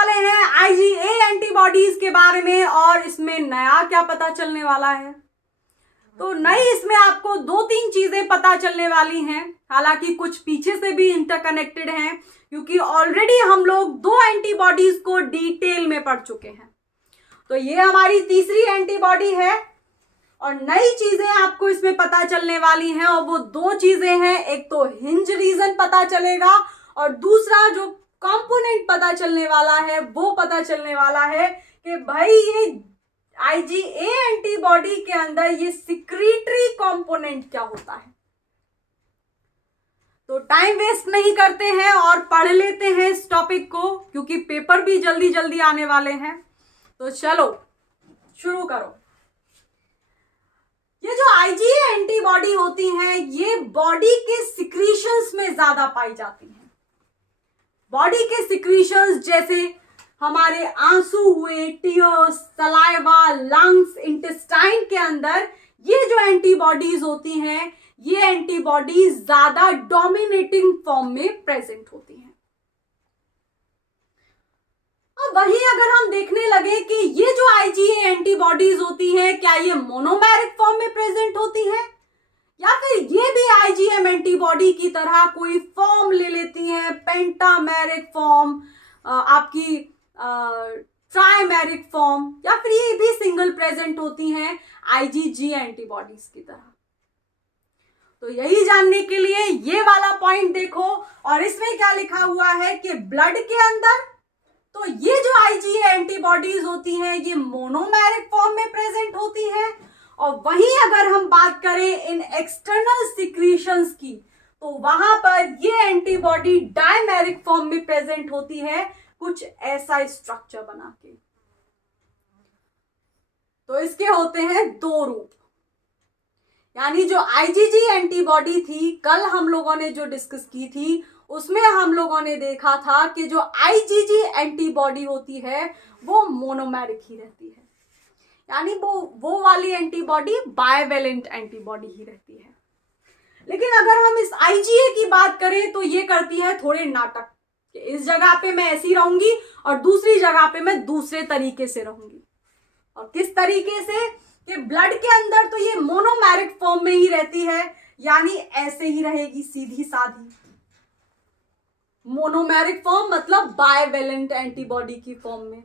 वाले हैं IgA antibodies के बारे में और इसमें नया क्या पता चलने वाला है। तो नई इसमें आपको 2-3 चीजें पता चलने वाली हैं, हालांकि कुछ पीछे से भी इंटरकनेक्टेड हैं क्योंकि ऑलरेडी हम लोग 2 एंटीबॉडीज को डिटेल में पढ़ चुके हैं। तो ये हमारी तीसरी एंटीबॉडी है और नई चीजें आपको इसमें पता चलने वाली हैं और वो 2 चीजें हैं, एक तो हिंज रीजन पता चलेगा और दूसरा जो कंपोनेंट पता चलने वाला है वो पता चलने वाला है कि भाई ये IgA एंटीबॉडी के अंदर ये सिक्रीटरी कंपोनेंट क्या होता है। तो टाइम वेस्ट नहीं करते हैं और पढ़ लेते हैं इस टॉपिक को क्योंकि पेपर भी जल्दी जल्दी आने वाले हैं। तो चलो शुरू करो। ये जो IgA एंटीबॉडी होती हैं ये बॉडी के सिक्रीशंस में ज्यादा पाई जाती हैं। बॉडी के सिक्रीशंस जैसे हमारे आंसू हुए, टीयर्स, सलाइवा, लंग्स, इंटेस्टाइन के अंदर ये जो एंटीबॉडीज होती हैं ये एंटीबॉडीज ज्यादा डोमिनेटिंग फॉर्म में प्रेजेंट होती हैं। अब वहीं अगर हम देखने लगे कि ये जो IgA एंटीबॉडीज होती हैं क्या ये मोनोमेरिक फॉर्म में प्रेजेंट होती हैं या फिर ये भी IgM एंटीबॉडी की तरह कोई फॉर्म ले लेती हैं, पेंटामेरिक फॉर्म, आपकी ट्राइमेरिक फॉर्म, या फिर ये भी सिंगल प्रेजेंट होती हैं IgG एंटीबॉडीज की तरह। तो यही जानने के लिए ये वाला पॉइंट देखो और इसमें क्या लिखा हुआ है कि ब्लड के अंदर तो ये जो IgA एंटीबॉडीज होती हैं ये मोनोमेरिक फॉर्म में प्रेजेंट होती हैं और वहीं अगर हम बात करें इन एक्सटर्नल सिक्रीशंस की तो वहां पर ये एंटीबॉडी डायमेरिक फॉर्म में प्रेजेंट होती है, कुछ ऐसा स्ट्रक्चर बना के। तो इसके होते हैं 2 रूप। यानी जो IgG एंटीबॉडी थी कल हम लोगों ने जो डिस्कस की थी उसमें हम लोगों ने देखा था कि जो IgG एंटीबॉडी होती है वो मोनोमेरिक ही रहती है, यानी वो वाली एंटीबॉडी बायवेलेंट एंटीबॉडी ही रहती है। लेकिन अगर हम इस IgA की बात करें तो ये करती है थोड़े नाटक कि इस जगह पे मैं ऐसी रहूंगी और दूसरी जगह पे मैं दूसरे तरीके से रहूंगी। और किस तरीके से कि ब्लड के अंदर तो ये मोनोमेरिक फॉर्म में ही रहती है, यानी ऐसे ही रहेगी सीधी साधी। मोनोमेरिक फॉर्म मतलब बायवेलेंट एंटीबॉडी की फॉर्म में।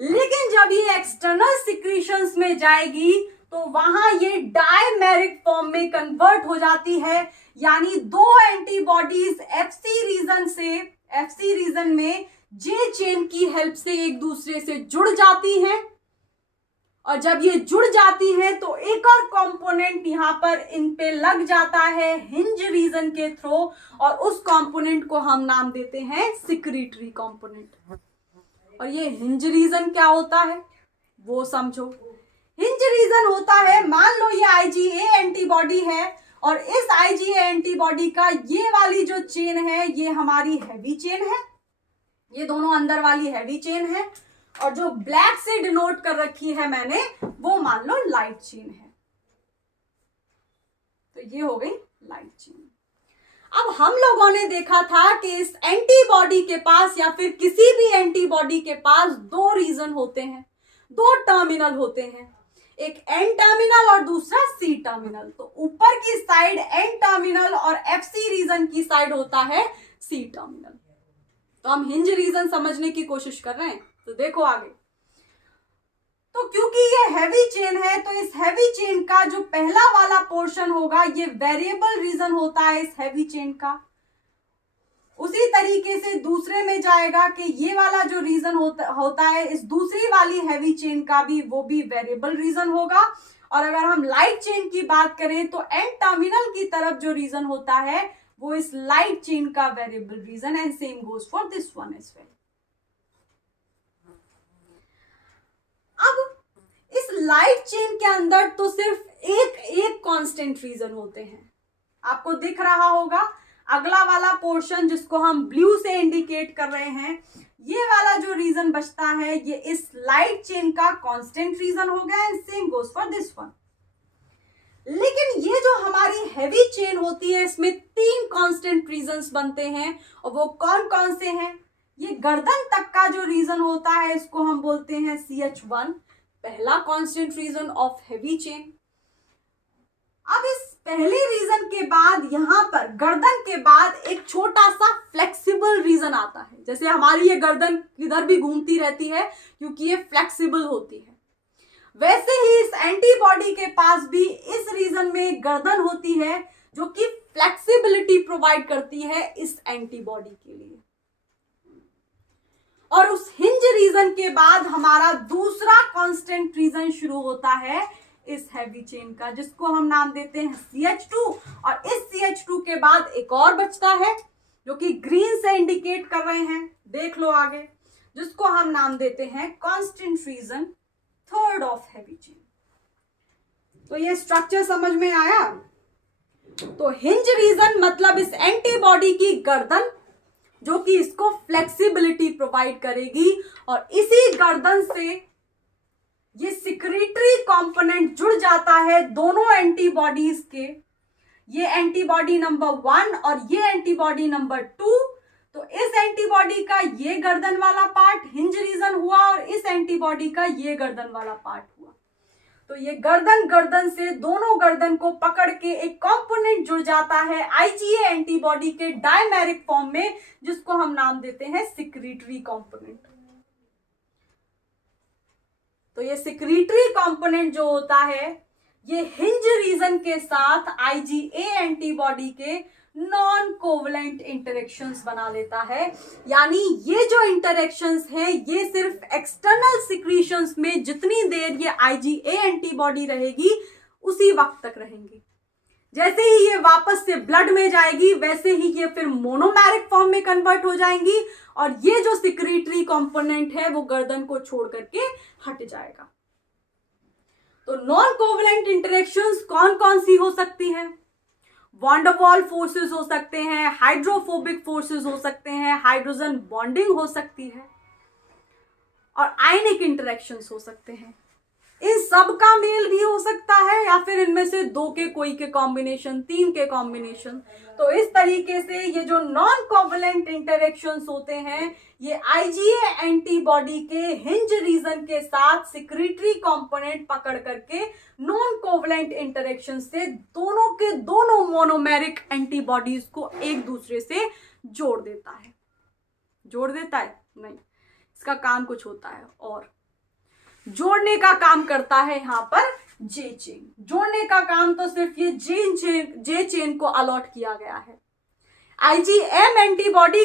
लेकिन जब ये एक्सटर्नल सिक्रीशंस में जाएगी तो वहां ये डायमेरिक फॉर्म में कन्वर्ट हो जाती है, यानी 2 एंटीबॉडीज FC रीजन में J चेन की हेल्प से एक दूसरे से जुड़ जाती हैं और जब ये जुड़ जाती हैं तो एक और कंपोनेंट यहां पर इन पे लग जाता है हिंज रीजन के थ्रू और उस कंपोनेंट को हम नाम देते हैं सिक्रीटरी कंपोनेंट। और ये हिंज रीजन क्या होता है वो समझो। हिंज रीजन होता है, मान लो ये IgA एंटीबॉडी है और इस IgA एंटीबॉडी का ये वाली जो चेन है ये हमारी हैवी चेन है, ये दोनों अंदर वाली हैवी चेन है और जो ब्लैक से डिनोट कर रखी है मैंने वो मान लो लाइट चेन है। तो ये हो गई लाइट चेन। अब हम लोगों ने देखा था कि इस एंटीबॉडी के पास या फिर किसी भी एंटीबॉडी के पास 2 रीजन होते हैं, 2 टर्मिनल होते हैं, एक N टर्मिनल और दूसरा C टर्मिनल। तो ऊपर की साइड N टर्मिनल और FC रीजन की साइड होता है C टर्मिनल। तो हम हिंज रीजन समझने की कोशिश कर रहे हैं। तो देखो आगे, तो क्योंकि ये हैवी चेन है तो इस हैवी चेन का जो पहला वाला पोर्शन होगा ये वेरिएबल रीजन होता है इस हैवी चेन का। उसी तरीके से दूसरे में जाएगा कि ये वाला जो रीजन होता है इस दूसरी वाली हैवी चेन का भी वो भी वेरिएबल रीजन होगा। और अगर हम लाइट चेन की बात करें तो एन टर्मिनल की तरफ जो रीजन होता है वो इस लाइट चेन का variable region and same goes for this one as well. अब इस लाइट चेन के अंदर तो सिर्फ एक कांस्टेंट रीजन होते हैं, आपको दिख रहा होगा अगला वाला पोर्शन जिसको हम ब्लू से इंडिकेट कर रहे हैं, ये वाला जो रीजन बचता है ये इस लाइट चेन का कांस्टेंट रीजन हो गया and same goes for this one. लेकिन ये जो हमारी हैवी चेन होती है इसमें 3 कांस्टेंट रीजन्स बनते हैं और वो कौन कौन से हैं ये गर्दन तक का जो रीजन होता है इसको हम बोलते हैं CH1, पहला constant region of heavy chain. अब इस पहले रीजन के बाद यहां पर गर्दन के बाद एक छोटा सा फ्लेक्सिबल रीजन आता है। जैसे हमारी ये गर्दन इधर भी घूमती रहती है क्योंकि ये फ्लेक्सिबल होती है, वैसे ही इस एंटीबॉडी के पास भी इस रीजन में गर्दन होती है जो कि फ्लेक्सिबिलिटी प्रोवाइड करती है इस एंटीबॉडी के लिए। और उस हिंज रीजन के बाद हमारा दूसरा कांस्टेंट रीजन शुरू होता है इस हैवी चेन का, जिसको हम नाम देते हैं CH2। और इस CH2 के बाद एक और बचता है जो कि ग्रीन से इंडिकेट कर रहे हैं, देख लो आगे, जिसको हम नाम देते हैं constant region third of heavy chain. तो ये स्ट्रक्चर समझ में आया। तो हिंज रीजन मतलब इस एंटीबॉडी की गर्दन जो कि इसको फ्लेक्सिबिलिटी प्रोवाइड करेगी, और इसी गर्दन से ये सिक्रीटरी कंपोनेंट जुड़ जाता है दोनों एंटीबॉडीज के, ये एंटीबॉडी नंबर 1 और ये एंटीबॉडी नंबर 2। तो इस एंटीबॉडी का ये गर्दन वाला पार्ट हिंज रीजन हुआ और इस एंटीबॉडी का ये गर्दन वाला पार्ट हुआ। तो ये गर्दन से दोनों गर्दन को पकड़ के एक कंपोनेंट जुड़ जाता है IgA एंटीबॉडी के डायमेरिक फॉर्म में, जिसको हम नाम देते हैं सिक्रीटरी कंपोनेंट। तो ये सिक्रीटरी कंपोनेंट जो होता है ये हिंज रीजन के साथ IgA एंटीबॉडी के नॉन कोवलेंट इंटरेक्शंस बना लेता है। यानी ये जो इंटरेक्शंस हैं ये सिर्फ एक्सटर्नल सिक्रीशंस में जितनी देर ये IgA एंटीबॉडी रहेगी उसी वक्त तक रहेंगी। जैसे ही ये वापस से ब्लड में जाएगी वैसे ही ये फिर मोनोमेरिक फॉर्म में कन्वर्ट हो जाएंगी और ये जो सिक्रीटरी कंपोनेंट है वो गर्दन को छोड़ करके हट जाएगा। तो नॉन कोवलेंट इंटरेक्शंस कौन कौन सी हो सकती हैं? वॉन डर वाल फोर्सेस हो सकते हैं, हाइड्रोफोबिक फोर्सेस हो सकते हैं, हाइड्रोजन बॉन्डिंग हो सकती है और आयनिक इंटरेक्शंस हो सकते हैं। इन सब का मेल भी हो सकता है या फिर इनमें से 2 के कोई के कॉम्बिनेशन, 3 के कॉम्बिनेशन। तो इस तरीके से ये जो नॉन कोवलेंट इंटरेक्शंस होते हैं ये IgA एंटीबॉडी के हिंज रीजन के साथ सिक्रीटरी कंपोनेंट पकड़ करके नॉन कोवलेंट इंटरेक्शन से दोनों के दोनों मोनोमेरिक एंटीबॉडीज को एक दूसरे से जोड़ देता है। जोड़ देता है नहीं, इसका काम कुछ होता है और जोड़ने का काम करता है यहाँ पर जे चेन। जोड़ने का काम तो सिर्फ ये जे चेन को अलॉट किया गया है। IgM एंटीबॉडी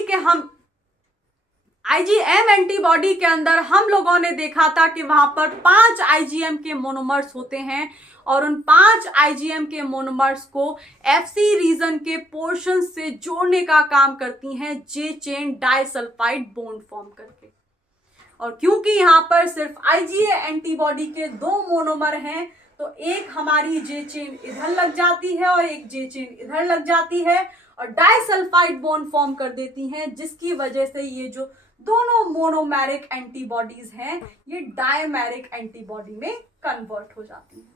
के अंदर हम लोगों ने देखा था कि वहां पर 5 IgM के मोनोमर्स होते हैं और उन 5 IgM के मोनोमर्स को FC रीजन के पोर्शन से जोड़ने का काम करती हैं जे चेन डाइसल्फाइड बॉन्ड फॉर्म करके। और क्योंकि यहाँ पर सिर्फ IgA एंटीबॉडी के 2 मोनोमर हैं तो एक हमारी जे चेन इधर लग जाती है और एक जे चेन इधर लग जाती है और डाइसल्फाइड बॉन्ड फॉर्म कर देती हैं, जिसकी वजह से ये जो दोनों मोनोमेरिक एंटीबॉडीज हैं ये डायमेरिक एंटीबॉडी में कन्वर्ट हो जाती हैं।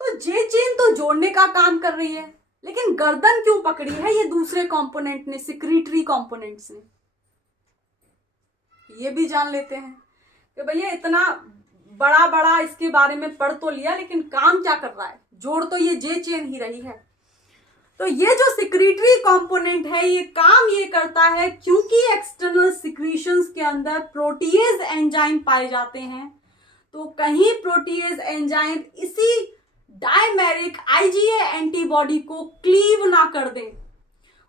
तो जे चेन तो जोड़ने का काम कर रही है, लेकिन गर्दन क्यों पकड़ी है ये दूसरे कंपोनेंट ने, सिक्रीटरी कंपोनेंट्स ने? ये भी जान लेते हैं कि भैया इतना बड़ा इसके बारे में पढ़ तो लिया लेकिन काम क्या कर रहा है? जोड़ तो ये जे चेन ही रही है। तो ये जो सिक्रीटरी कंपोनेंट है ये काम ये करता है, क्योंकि एक्सटर्नल सिक्रीशंस के अंदर प्रोटीएज एंजाइम पाए जाते हैं, तो कहीं प्रोटीएज एंजाइम इसी डायमेरिक IgA एंटीबॉडी को क्लीव ना कर दें,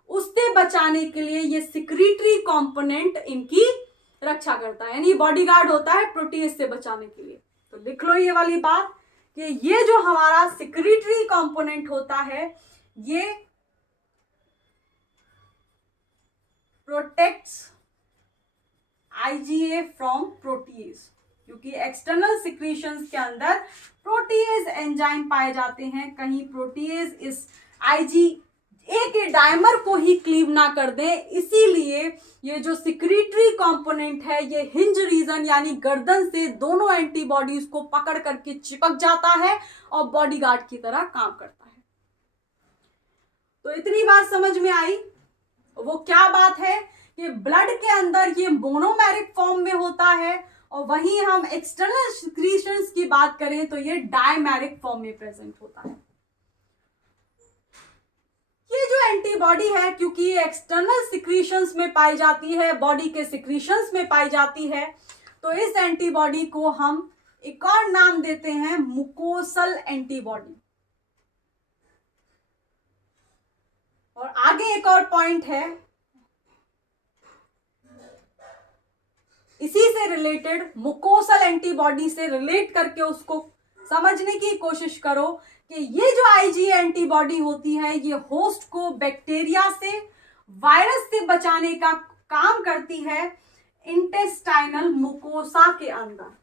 उससे बचाने के लिए ये सिक्रीटरी कंपोनेंट इनकी रक्षा करता है, यानी बॉडीगार्ड होता है प्रोटीएज से बचाने के लिए। तो लिख लो ये वाली बात कि ये जो हमारा सिक्रीटरी कंपोनेंट होता है ये प्रोटेक्ट्स IgA फ्रॉम प्रोटीएज, क्योंकि एक्सटर्नल सिक्रीशंस के अंदर प्रोटीएज एंजाइम पाए जाते हैं, कहीं प्रोटीएज इस IgA के डायमर को ही क्लीव ना कर दे, इसीलिए ये जो सिक्रीटरी कंपोनेंट है ये हिंज रीजन यानी गर्दन से दोनों एंटीबॉडीज को पकड़ करके चिपक जाता है और बॉडीगार्ड की तरह काम करता है। तो इतनी बात समझ में आई। वो क्या बात है कि ब्लड के अंदर ये मोनोमेरिक फॉर्म में होता है, और वहीं हम एक्सटर्नल सिक्रीशंस की बात करें तो ये डायमेरिक फॉर्म में प्रेजेंट होता है। ये जो एंटीबॉडी है, क्योंकि ये एक्सटर्नल सिक्रीशंस में पाई जाती है, बॉडी के सिक्रीशंस में पाई जाती है, तो इस एंटीबॉडी को हम एक और नाम देते हैं मुकोसल एंटीबॉडी। और आगे एक और पॉइंट है, इसी से रिलेटेड, मुकोसल एंटीबॉडी से रिलेट करके उसको समझने की कोशिश करो कि ये जो आईजीए एंटीबॉडी होती है, ये होस्ट को बैक्टीरिया से, वायरस से बचाने का काम करती है इंटेस्टाइनल मुकोसा के अंदर।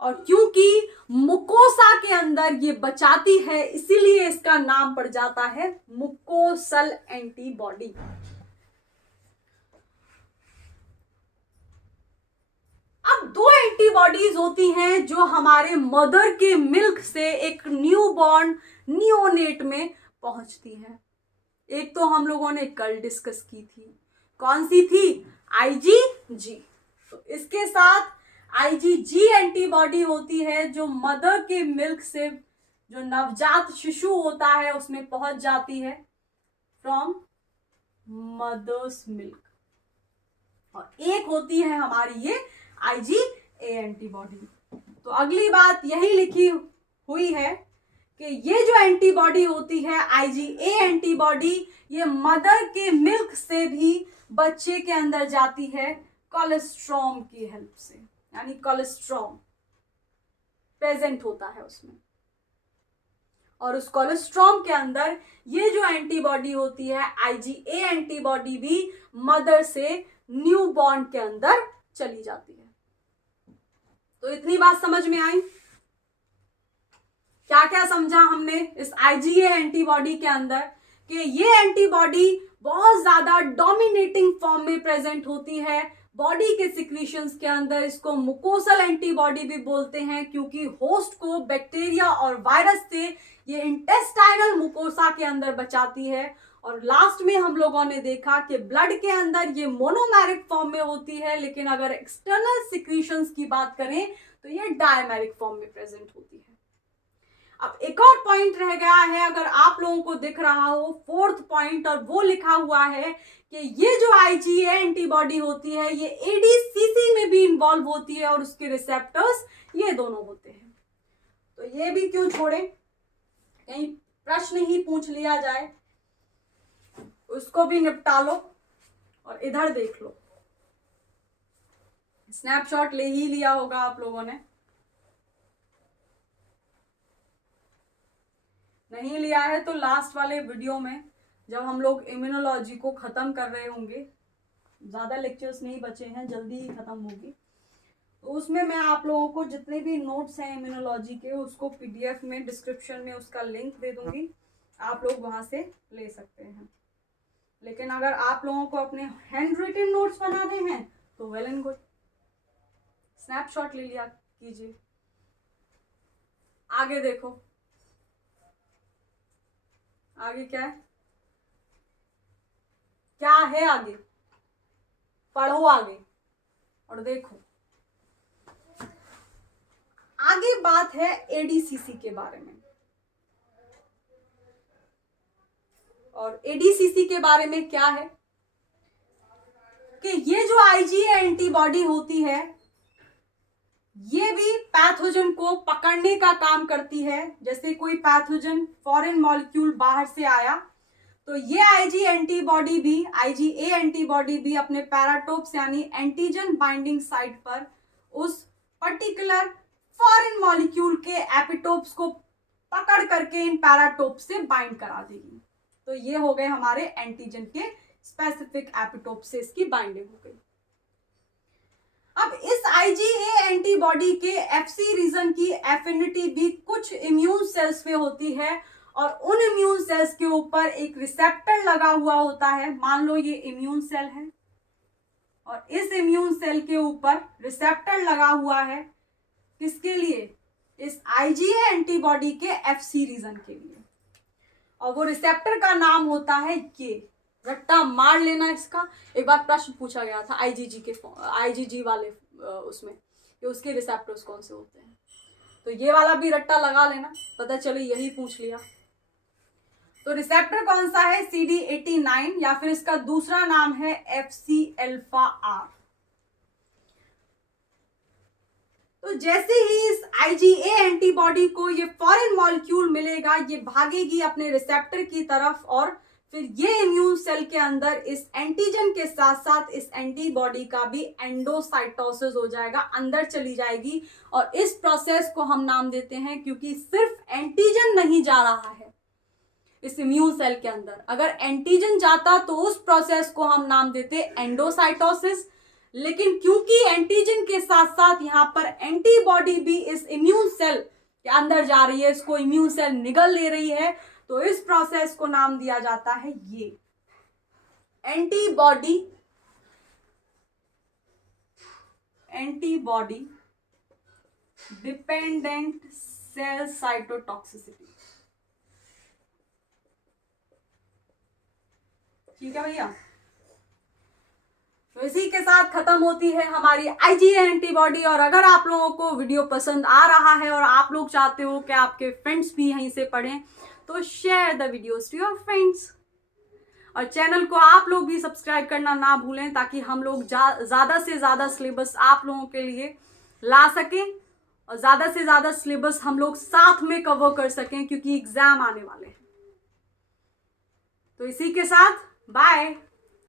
और क्योंकि मुकोसा के अंदर ये बचाती है, इसीलिए इसका नाम पड़ जाता है मुकोसल एंटीबॉडी। अब दो एंटीबॉडीज होती हैं जो हमारे मदर के मिल्क से एक न्यूबॉर्न नियोनेट में पहुंचती हैं। एक तो हम लोगों ने कल डिस्कस की थी, कौन सी थी? आईजीजी। तो इसके साथ आईजीजी एंटीबॉडी होती है जो मदर के मिल्क से, जो नवजात शिशु होता है, उसमें पहुंच जाती है फ्रॉम मदर्स मिल्क। और एक होती है हमारी ये आईजीए एंटीबॉडी। तो अगली बात यही लिखी हुई है कि ये जो एंटीबॉडी होती है आईजीए एंटीबॉडी, ये मदर के मिल्क से भी बच्चे के अंदर जाती है कोलेस्ट्रॉम की हेल्प से, यानी कोलेस्ट्रॉम प्रेजेंट होता है उसमें। और उस कोलेस्ट्रॉम के अंदर ये जो एंटीबॉडी होती है आईजीए एंटीबॉडी भी मदर से न्यूबॉर्न के अंदर चली जाती है। तो इतनी बात समझ में आई? क्या क्या समझा हमने इस आईजीए एंटीबॉडी के अंदर? कि ये एंटीबॉडी बहुत ज्यादा डोमिनेटिंग फॉर्म में प्रेजेंट होती है बॉडी के सिक्रीशंस के अंदर। इसको मुकोसल एंटीबॉडी भी बोलते हैं, क्योंकि होस्ट को बैक्टीरिया और वायरस से ये इंटेस्टाइनल मुकोसा के अंदर बचाती है। और लास्ट में हम लोगों ने देखा कि ब्लड के अंदर ये मोनोमेरिक फॉर्म में होती है, लेकिन अगर एक्सटर्नल सिक्रीशंस की बात करें तो ये डायमेरिक फॉर्म में प्रेजेंट होती है। अब एक और पॉइंट रह गया है, अगर आप लोगों को दिख रहा हो, फोर्थ पॉइंट, और वो लिखा हुआ है कि ये जो आईजीए एंटीबॉडी होती है ये एडीसीसी में भी इन्वॉल्व होती है, और उसके रिसेप्टर्स ये दोनों होते हैं। तो ये भी क्यों छोड़े, कहीं प्रश्न ही पूछ लिया जाए, उसको भी निपटा लो। और इधर देख लो, स्नैपशॉट ले ही लिया होगा आप लोगों ने, नहीं लिया है तो लास्ट वाले वीडियो में जब हम लोग इम्यूनोलॉजी को खत्म कर रहे होंगे, ज्यादा लेक्चर्स नहीं बचे हैं, जल्दी ही खत्म होगी, तो उसमें मैं आप लोगों को जितने भी नोट्स हैं इम्यूनोलॉजी के, उसको पीडीएफ में डिस्क्रिप्शन में उसका लिंक दे दूंगी, आप लोग वहां से ले सकते हैं। लेकिन अगर आप लोगों को अपने हैंड रिटन नोट्स बनाने हैं तो वेल एंड गुड, स्नैपशॉट ले लिया कीजिए। आगे देखो, आगे क्या है, क्या है आगे, पढ़ो आगे और देखो। आगे बात है एडीसीसी के बारे में। और एडीसीसी के बारे में क्या है कि ये जो आईजीए एंटीबॉडी होती है ये भी पैथोजन को पकड़ने का काम करती है। जैसे कोई पैथोजन फॉरेन मॉलिक्यूल बाहर से आया तो ये आईजीए एंटीबॉडी भी अपने पैराटोप्स यानी एंटीजन बाइंडिंग साइट पर उस पर्टिकुलर फॉरेन मॉलिक्यूल के एपिटोप्स को पकड़ करके इन पैराटोप्स से बाइंड करा देगी। तो ये हो गए हमारे एंटीजन के स्पेसिफिक एपिटोप से इसकी बाइंडिंग हो गई। अब इस आईजीए एंटीबॉडी के एफसी रीजन की एफिनिटी भी कुछ इम्यून सेल्स पे होती है और उन इम्यून सेल्स के ऊपर एक रिसेप्टर लगा हुआ होता है। मान लो ये इम्यून सेल है और इस इम्यून सेल के ऊपर रिसेप्टर लगा हुआ है, किसके लिए? इस आईजीए एंटीबॉडी के एफसी रीजन के लिए, और वो रिसेप्टर का नाम होता है ये। रट्टा मार लेना इसका। एक बार प्रश्न पूछा गया था आईजीजी वाले उसमें कि उसके रिसेप्टर्स कौन से होते हैं, तो ये वाला भी रट्टा लगा लेना, पता चले यही पूछ लिया। तो रिसेप्टर कौन सा है, CD89, या फिर इसका दूसरा नाम है FC अल्फा R। तो जैसे ही इस IgA एंटीबॉडी को ये फॉरेन मॉलिक्यूल मिलेगा, ये भागेगी अपने रिसेप्टर की तरफ और फिर ये इम्यून सेल के अंदर इस एंटीजन के साथ साथ इस एंटीबॉडी का भी एंडोसाइटोसिस हो जाएगा, अंदर चली जाएगी। और इस प्रोसेस को हम नाम देते हैं, क्योंकि सिर्फ एंटीजन नहीं जा रहा है इस इम्यून सेल के अंदर, अगर एंटीजन जाता तो उस प्रोसेस को हम नाम देते एंडोसाइटोसिस। लेकिन क्योंकि एंटीजन के साथ साथ यहाँ पर एंटीबॉडी भी इस इम्यून सेल के अंदर जा रही है, इसको इम्यून सेल निगल ले रही है, तो इस प्रोसेस को नाम दिया जाता है ये एंटीबॉडी डिपेंडेंट सेल साइटोटॉक्सिसिटी। ठीक है भैया, तो इसी के साथ खत्म होती है हमारी IgA एंटीबॉडी। और अगर आप लोगों को वीडियो पसंद आ रहा है और आप लोग चाहते हो कि आपके फ्रेंड्स भी यहीं से पढ़ें, तो share the videos to your friends. और चैनल को आप लोग भी सब्सक्राइब करना ना भूलें, ताकि हम लोग ज़्यादा से ज़्यादा सिलेबस आप लोगों के लिए ला सकें और ज़्यादा से ज़्यादा सिलेबस हम लोग साथ में कवर कर सकें, क्योंकि एग्जाम आने वाले हैं। तो इसी के साथ बाय।